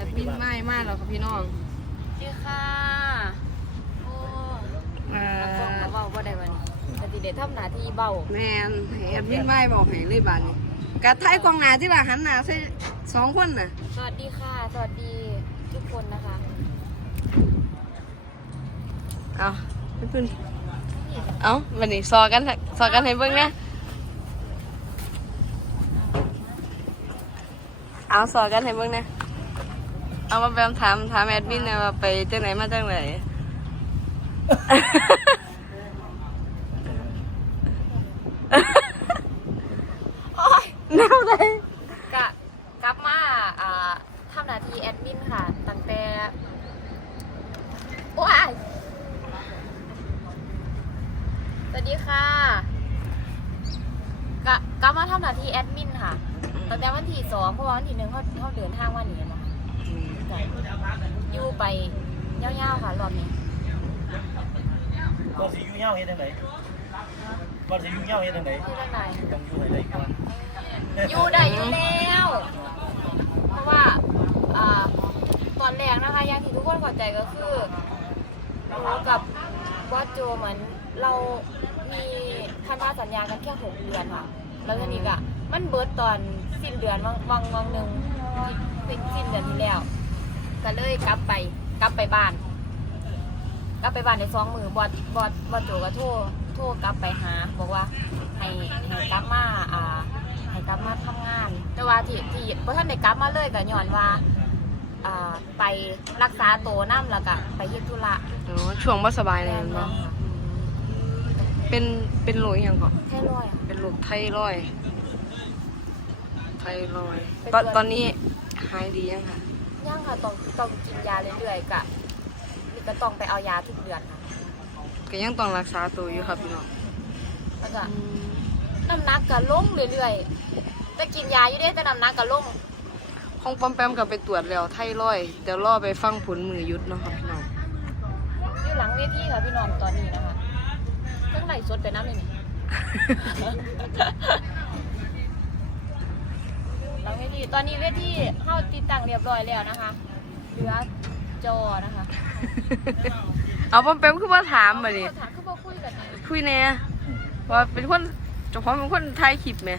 ดมินไม่มากหรอกค่ะพี่น้องดีค่ะโอ้ฟ้องมาเบาบ่ได้วันนี้ปฏิเดชทำหน้าที่เบาแมนแอดมินไม่บอกให้เลยบานนี้กะไทยกองหนาที่ละหันหนาใส่2 คนน่ะสวัสดีค่ะสวัสดีทุกคนนะคะเอาเพื่อนเอาวันนี้ซอกันให้เบิ่งนะเอาซอกันให้เบิ่งนะเอามาแบบถามแอดมินนะว่าไปจังไหนมาจังไหนโอ้ยแนวใดกลับมาทำหน้าที่แอดมินค่ะตั้งแต่โอ้ยสวัสดีค่ะกลับมาทำหน้าที่แอดมินค่ะตั้งแต่วันที่2เพราะว่าวันที่1เขาเดินทางวันนี้เนาะอยู่ไปยาวๆค่ะรอบนี้ก่อนสิอยู่ยาวเฮ็ดจังไดก่อนสิอยู่ยาวเฮ็ดจังไดอยู่ด้านในต้องอยู่ให้ได้ก่อนอยู่ได้อยู่แล้วเพราะว่าตอนแรกนะคะอย่างที่ทุกคนเข้าใจก็คือหนูกับวัดโจเหมือนเรามีพันธสัญญากันแค่6 เดือนค่ะแล้วทีนี้ก็มันเบิดตอนสิ้นเดือนวังหนึ่งสิ้นเดือนที่แล้วก็เลยกลับไปบ้านใน2 มื้อบอดโจก็โทรกลับไปหาบอกว่าให้กลับมาให้กลับมาทำงานแต่ว่าที่เพราะท่านได้กลับมาเลยก็ย้อนว่าไปรักษาตัวน้ำแล้วก็ไปเฮ็ดธุระช่วงบ่สบายเลยเนาะเป็นโรคอย่างก่อนไทรอยด์เป็นโรคไทรอยด์ตอนนี้หายดียังค่ะยังค่ะต้องกินยาเรื่อยๆก็ต้องไปเอายาทุกเดือนค่ะก็ยังต้องรักษาตัวอยู่ครับพี่น้องแล้วก็น้ำหนักก็ลงเรื่อยๆแต่กินยาอยู่ได้แต่น้ำหนักก็ลงของปอมแปมก็ไปตรวจแล้วไทรอยด์เดี๋ยวรอไปฟังผลมือยุดเนาะครับพี่น้องอยู่หลังเวทีค่ะพี่น้องตอนนี้นะคะเพิ่งไหลสดไปน้ำเลยนี่หลังเวทีตอนนี้เวทีเข้าติดตั้งเรียบร้อยแล้วนะคะเหลือจอนะคะเอาปอมแปมคือมาถามมาดิถามคือมาคุยแน่ว่าเป็นคนเจ้าของเป็นคนถ่ายคลิปไหม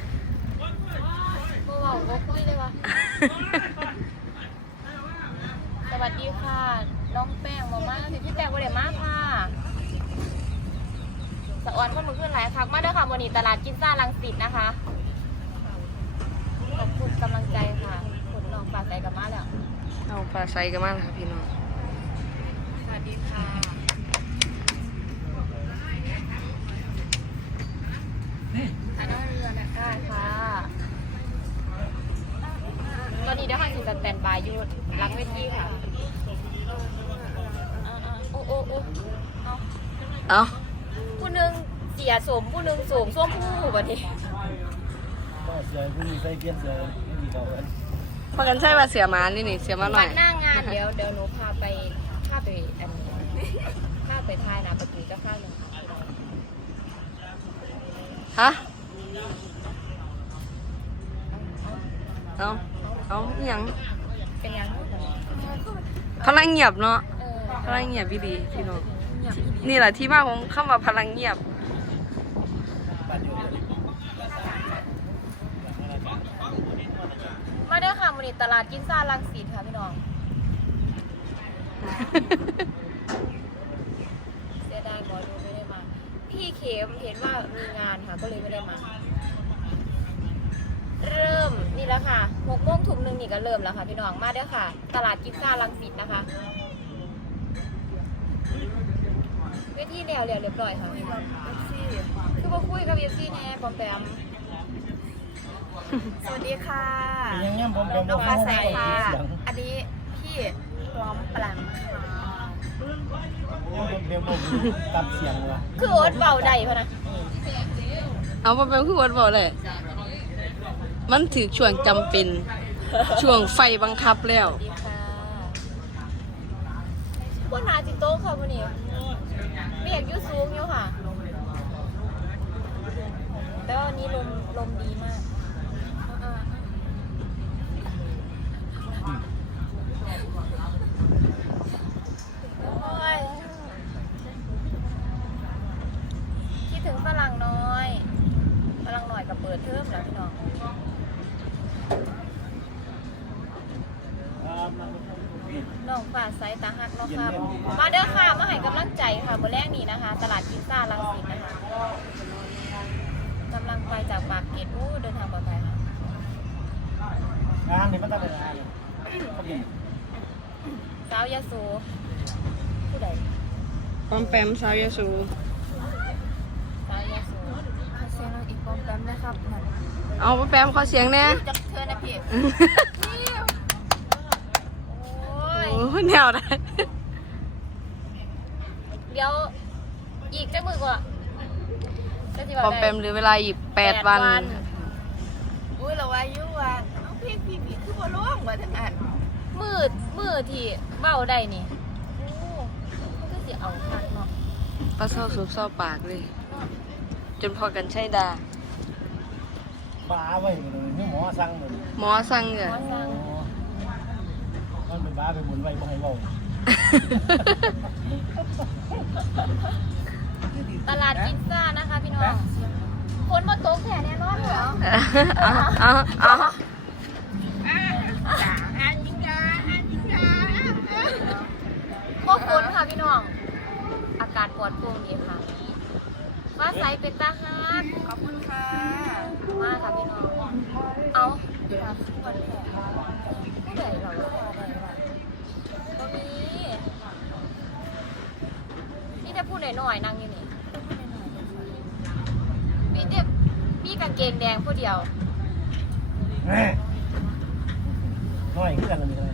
ก็คุยเลยว่ะสวัสดีค่ะน้องแป้งมาพี่แป้งวันเดมาค่ะสะออนคนมือขึ้นหลายครั้งมาด้วยค่ะวันนี้ตลาดกินซ่ารังสิตนะคะขอบคุณกำลังใจค่ะผลน้องปลาใสกับมาแล้วเอาปลาใสกันมากค่ะพี่น้องสวัสดีค่ะอันนั้นเรือนะคะค่ะตอนนี้ได้ค่ะอยู่สแตนบายอยู่หลังเวทีค่ะเอาผู้นึงเสียสมผู้นึงสมส้มผู้วันนี้เสือผู้นี้ใส่เปลี่ยนเสือไม่มีเก่ากันพอกันใช่ว่าเสียมานี่เสียมาหน่อยหน้างานเดี๋ยวหนูพาไปอันนี้พาไปทายนะประตูจะเข้าหนึ่งฮะเอาอย่างเป็นยังพลังเงียบเนาะพลังเงียบดีพี่น้องนี่แหละที่มาของคำว่าพลังเงียบมาเด้อค่ะวันนี้ตลาดกินซ่ารังสิตค่ะพี่น้องเสียดายบอดูไม่ได้มาพี่เข็มเห็นว่ามีงานค่ะก็เลยไม่ได้มาเริ่มนี่แล้วค่ะ6 โมงทุ่ม 1นี่ก็เริ่มแล้วค่ะพี่น้องมาเด้อค่ะตลาดกินซ่ารังสิตนะคะเวทีเรียบร้อยค่ะคือมาคุยกับFCแน่ปอมแปมสวัสดีค่ะน้องฟ้าใสค่ะอันนี้พี่พร้อมปลังตับเสียงว่ะคือโอ๊ตเบาใดพะนะเอาไปเป็นคือโอ๊ตเบาเลยมันถือช่วงจำเป็นช่วงไฟบังคับแล้วว่านาจิโต้ค่ะวันนี้เบียกยูซูมอยู่ค่ะแต่ว่าวันนี้ลมดีมากน้องฝ่าใสตาหักเนาะครับมาเด้อค่ะมาให้กำลังใจค่ะมื้อแรกนี้นะคะ ตลาดกินซ่ารังสิตนะคะกำลังไปจากปากเกร็ดอู้เดินทางปลอดภัยค่ะงานนี่มันต้องเป็นงานเขาบินสาวยาโสผู้ใดปอมแปมสาวยาสูสาวยาโสเสียงเราอีกปอมแปมนะครับนั่นเอาปอมแปมขอเสียงแน่จักเธอนะพี่โอ้ยโอ้แนวได้เดี๋ยวอีกจักมือกว่าจะสิว่าปอมแปมเหรือเวลาอีก8 วันอุ้ยเราว่าอยู่ว่าเอาเพลงพี่คือบ่ร้องว่าทั้งอันมือที่เบ้าได้นี่โอ้มันก็สิเอาคักเนาะปลาเศร้าซุบเศร้าปากเลย จนพอกันใช้ดาบ้าไว้เลยนี่หมอสั่งเลยหมอสั่งเลยหมอสั่งมันเป็นบ้าไปบุญไว้บ่ให้เว้าตลาดกินซ่านะคะพี่น้องคนมาตกแผ่แน่นอนเหรอเอาอันยิงกาพวกคนค่ะพี่น้อง อากาศปลอดโปร่งดีค่ะว่าใสเป็นตาฮักขอบคุณค่ะมากค่ะพี่น้อง เอาครับคนแผ่ผู้ใดเหรอผู้ใดเหรอตัวนี้นี่จะพูดหน่อยๆนั่งอยู่นี่มีกางเกงแดงผู้เดียวแม่น้อยขึ้นกันเลยมีอะไร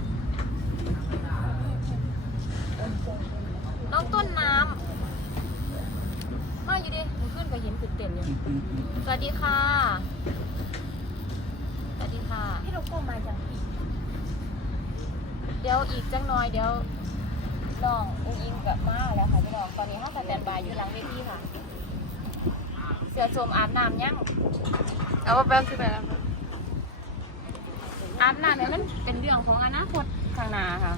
น้องต้นน้ำมาอยู่ดิมันขึ้นไปเห็นขึ้นเต็มเลยสวัสดีค่ะ สวัสดีค่ะพี่โลโก้มาจากเดี๋ยวอีกจังน้อยเดี๋ยวน้องอุ้งอิงกับมาแล้วค่ะพี่น้อง ตอนนี้ห้าสแตนบายอยู่หลังเวทีค่ะ เสือโสมอาบน้ำยังเอาปอมแปมที่ไหนแล้วอาบน้ำเนี่ยมันเป็นเรื่องของอนาคตข้างหน้าค่ะ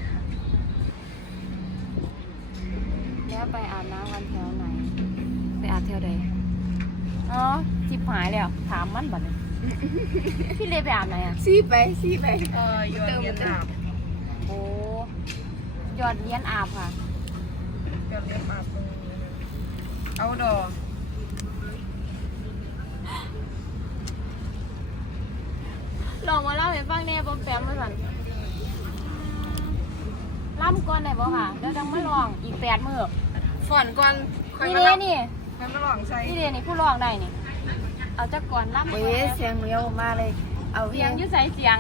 แล้วไปอาบน้ำวันแถวไหน ไปอาบแถวใดอ๋อจิบหายแล้วถามมันบัดนี้ พี่เลไปอาบไหนอ่ะซี่ไปยอดเยี่ยมอาบโอ้ยอดเลี้ยนอาบค่ะยอดเยี่ยมอาบเอาดอลองมาเล่าให้ฟังแน่บอมแปมมาสั่นล่ำก่อนไหนบ่ค่ะเดี๋ยวจังมาลองอีก8 มื้อฝอนก่อนนี่เด้นี่มันมาลองใส่นี่เด้นี่ผู้ลองได้นี่ เอาจักก่อนล่ำก่อนเว้ยเสียงเมียวมาเลย เอาเสีเพียยงงอยู่ใส่เสียง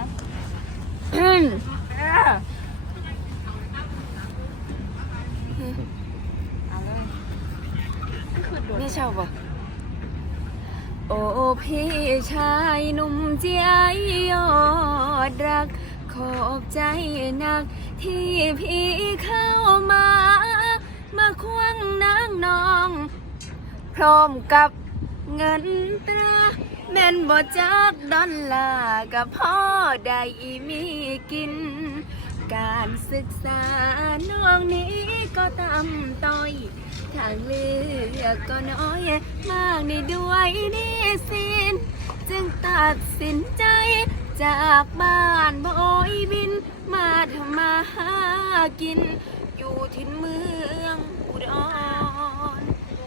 เอาเลยนี่ชอบบ่โอ้พี่ชายหนุ่มเจียยอดรัก ขอบใจนัก ที่พี่เข้ามาควงนางนอง พร้อมกับเงินตราแม่นบ่จักดอลลาร์กับพ่อได้มีกิน การศึกษาน้องนี้ก็ต่ำต้อย ทางเลือกก็น้อยมากในด้วยหนี้สิน จึงตัดสินใจ จากบ้านบอยบิน มาทำมาหากิน อยู่ที่เมืองอุดร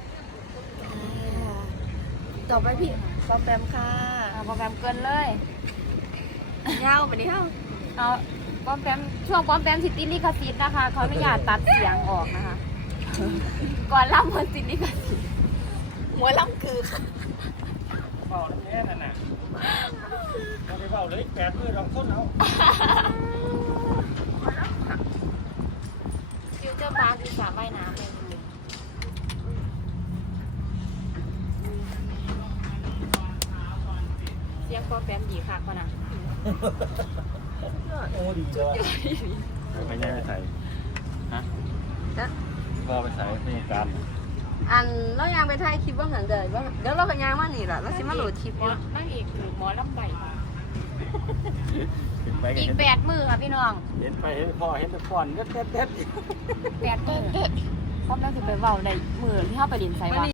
ต่อไปพี่ปอมแปมค่ะเอาบอมแปมเกินเลยยาวไปดิเฮ้าเอาบอมแปมช่วงบอมแปมสิทธิลิขสิทธิ์นะคะเขาอนุญาตตัดเสียงออกนะคะ ก่อนล่ำมันสิทธิลิขสิทธิ์หัวลำคือเฝ้าแล้วแค่นั้นน่ะเราไปเฝ้าเลย8 มื้อลองต้นเอาฟิวเจอร์บาร์คือสระว่ายน้ำเลยเสียงบอมแปมดีค่ะก่อนนะโอ้ดีจ้ะไปยังไปใส่ฮะก็ไปใส่ในการอันเรายางไปถ่ายคลิปว่าหันเดี๋ยวเราก็ยางมานี่แหละเราสิมาโหลดคลิปอยู่นั่งเอกหรือหมอลำใบขึ้นไปก็อีกเห็น 8 มื้อค่ะพี่น้องเห็นไปเห็นพ่อเห็นแตะฟอนเด็ด 8 มื้อพร้อมแล้วสิไปเว้าได้มื้อที่เฮาไปดินไสว่า